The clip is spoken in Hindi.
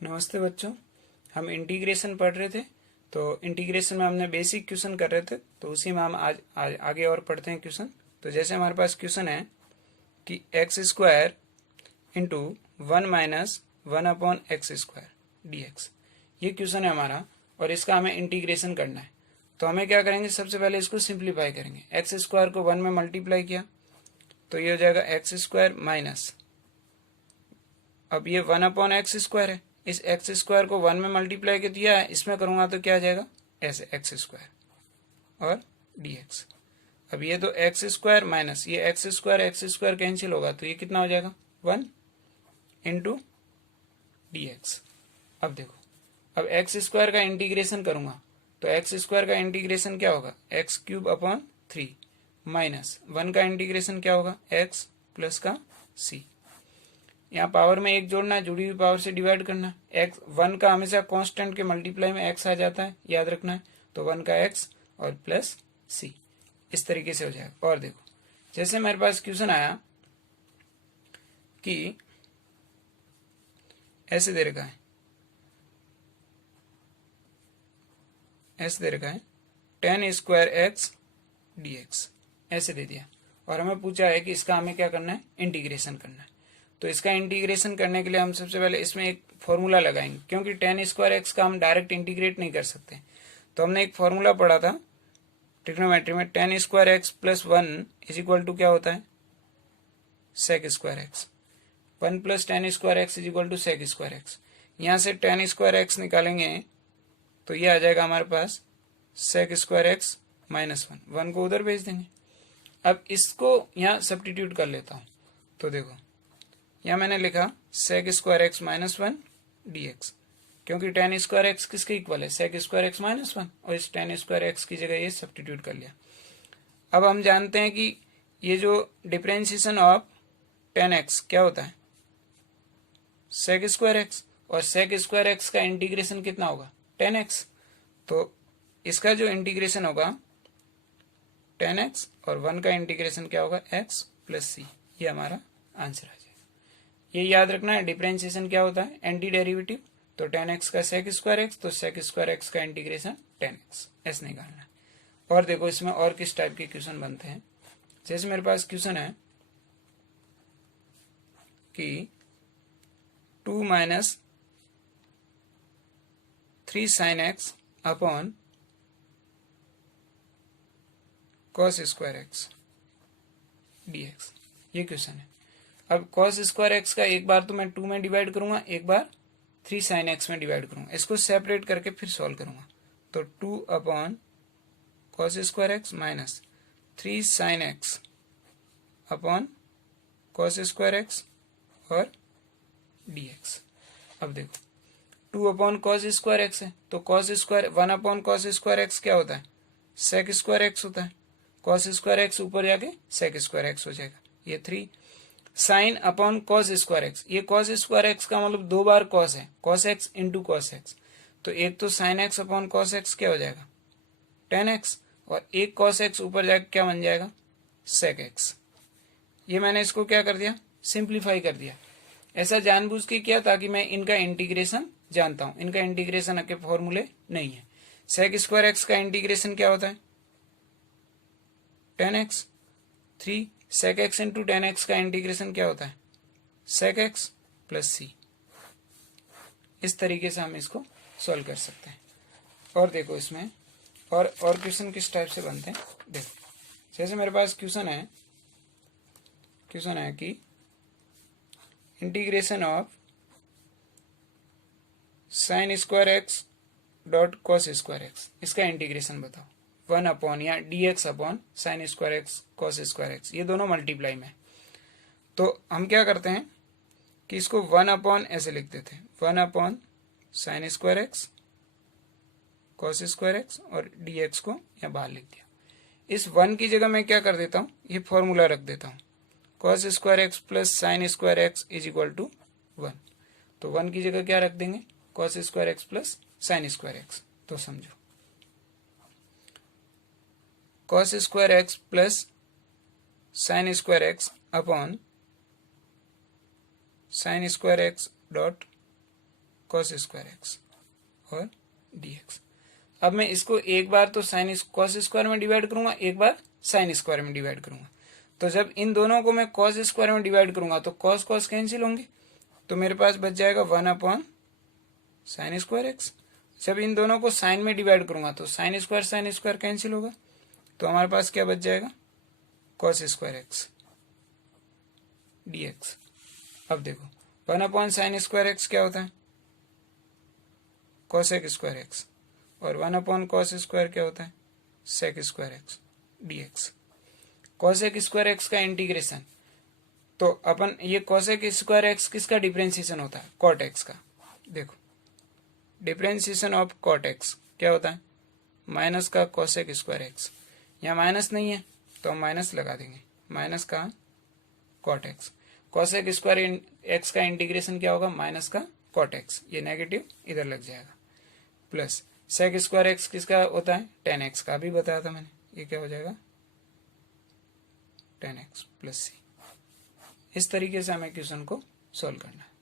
नमस्ते बच्चों। हम इंटीग्रेशन पढ़ रहे थे। तो इंटीग्रेशन में हमने बेसिक क्वेश्चन कर रहे थे, तो उसी में हम आज आगे और पढ़ते हैं क्वेश्चन। तो जैसे हमारे पास क्वेश्चन है कि x square into 1 - 1/x² dx, ये क्वेश्चन है हमारा और इसका हमें इंटीग्रेशन करना है। तो हमें क्या करेंगे, सबसे पहले इसको सिंप्लीफाई करेंगे। एक्स स्क्वायर को 1 में मल्टीप्लाई किया तो ये हो जाएगा एक्स स्क्वायर माइनस, अब ये 1/x² है, इस एक्स स्क्वायर को 1 में मल्टीप्लाई कर दिया है, इसमें करूंगा तो क्या आ जाएगा, ऐसे एक्स स्क्वायर और dx। अब ये तो एक्स स्क्वायर माइनस ये एक्स स्क्वायर कैंसिल होगा, तो ये कितना हो जाएगा 1 इंटू dx। अब देखो, अब एक्स स्क्वायर का इंटीग्रेशन करूंगा तो एक्स स्क्वायर का इंटीग्रेशन क्या होगा, x³ माइनस 1 का इंटीग्रेशन क्या होगा, x प्लस का c। यहाँ पावर में एक जोड़ना है, जुड़ी हुई पावर से डिवाइड करना है। एक्स 1 का हमेशा कांस्टेंट के मल्टीप्लाई में x आ जाता है, याद रखना है। तो 1 का x और प्लस c, इस तरीके से हो जाएगा। और देखो, जैसे मेरे पास क्वेश्चन आया कि ऐसे दे रखा है, ऐसे दे रखा है tan² dx, ऐसे दे दिया और हमें पूछा है कि इसका हमें क्या करना है, इंटीग्रेशन करना है। तो इसका इंटीग्रेशन करने के लिए हम सबसे पहले इसमें एक फॉर्मूला लगाएंगे, क्योंकि tan² का हम डायरेक्ट इंटीग्रेट नहीं कर सकते। तो हमने एक फॉर्मूला पढ़ा था ट्रिग्नोमेट्री में, tan² plus 1 is equal to क्या होता है, sec²x। 1 plus tan² is equal to sec²x। यहाँ से tan² निकालेंगे तो ये आ जाएगा हमारे पास sec² माइनस 1 को उधर भेज देंगे। अब इसको यहाँ सब्स्टिट्यूट कर लेता हूँ। तो देखो, यहाँ मैंने लिखा sec² माइनस 1 dx, क्योंकि tan² किसके इक्वल है, sec² माइनस 1, और इस tan² की जगह ये सब्स्टिट्यूट कर लिया। अब हम जानते हैं कि ये जो डिफरेंशिएशन ऑफ tan x क्या होता है, sec²x, और sec² का इंटीग्रेशन कितना होगा, tan x। तो इसका जो इंटीग्रेशन होगा tan x और 1 का इंटीग्रेशन क्या होगा, x प्लस c। ये हमारा आंसर आ जाएगा। ये याद रखना है, डिफरेंशिएशन क्या होता है, एंटी डेरिवेटिव। तो tan x का sec²x, तो sec² का इंटीग्रेशन tan x, ऐसे निकालना है। और देखो इसमें और किस टाइप के क्वेश्चन बनते हैं। जैसे मेरे पास क्वेश्चन है कि 2 - 3 sin x upon cos² dx, ये क्वेश्चन है। अब cos² का एक बार तो मैं 2 में डिवाइड करूंगा, एक बार 3 sin x में डिवाइड करूंगा, इसको सेपरेट करके फिर सॉल्व करूंगा। तो 2 upon cos² minus 3 sin x upon cos² और dx। अब देखो 2 अपॉन cos² है, तो 1 अपॉन cos² क्या होता है, sec² होता है। cos² ऊपर जाके sec² हो जाएगा। ये 3 साइन अपॉन cos², ये cos² का मतलब 2 बार cos है, cos x into cos x। तो एक तो sin x upon cos x क्या हो जाएगा, tan x, और एक cos x ऊपर जाके क्या बन जाएगा, sec x। ये मैंने इसको क्या कर दिया, सिंप्लीफाई कर दिया। ऐसा जानबूझ के किया ताकि मैं इनका इंटीग्रेशन जानता हूं, इनका इंटीग्रेशन के फॉर्मूले नहीं है। sec² का इंटीग्रेशन क्या होता है, tan x। 3 sec x into tan x का इंटीग्रेशन क्या होता है, sec x प्लस c। इस तरीके से हम इसको सॉल्व कर सकते हैं। और देखो इसमें और क्वेश्चन किस टाइप से बनते हैं। देखो, जैसे मेरे पास क्वेश्चन है कि integration of sin² dot cos², इसका इंटीग्रेशन बताओ। 1 अपॉन या dx अपॉन sin² cos², ये दोनों मल्टीप्लाई में। तो हम क्या करते हैं कि इसको 1 अपॉन ऐसे लिख देते हैं, 1 अपॉन sin² cos² और dx को यहाँ बाहर लिख दिया। इस 1 की जगह मैं क्या कर देता हूँ, ये फॉर्मूला रख देता हूँ, cos² plus sin² is equal to 1। तो 1 की जगह क्या रख देंगे, cos² प्लस sin²। तो समझो, cos² plus sin² upon sin² dot cos square x और dx। अब मैं इसको एक बार तो साइन कॉस स्क्वायर में डिवाइड करूंगा, एक बार साइन स्क्वायर में डिवाइड करूंगा। तो जब इन दोनों को मैं कॉस स्क्वायर में डिवाइड करूंगा तो कॉस कॉस कैंसिल होंगे, तो मेरे पास बच जाएगा 1/sin स्क्वायर एक्स। जब इन दोनों को साइन में डिवाइड करूंगा तो साइन स्क्वायर कैंसिल होगा, तो हमारे पास क्या बच जाएगा, कॉस स्क्वायर एक्स dx। अब देखो 1/sin स्क्वायर एक्स क्या होता है, कॉसेक स्क्वायर एक्स, और 1/cos स्क्वायर क्या होता है, sec square x dx। Cosec square x का इंटीग्रेशन, तो अपन ये कॉसेक स्क्वायर एक्स किसका डिफरेंशिएशन होता है, कॉट एक्स का। देखो डिफरेंशिएशन ऑफ कॉट एक्स क्या होता है, माइनस का कॉसेक स्क्वायर एक्स। यहाँ माइनस नहीं है तो हम माइनस लगा देंगे, माइनस का cot x. Cosec square x का इंटीग्रेशन क्या होगा, माइनस का कॉट एक्स, ये नेगेटिव इधर लग जाएगा, प्लस सेक स्क्वायर एक्स किसका होता है, tan एक्स का भी बताया था मैंने, ये क्या हो जाएगा tan एक्स प्लस सी। इस तरीके से हमें क्वेश्चन को सॉल्व करना है।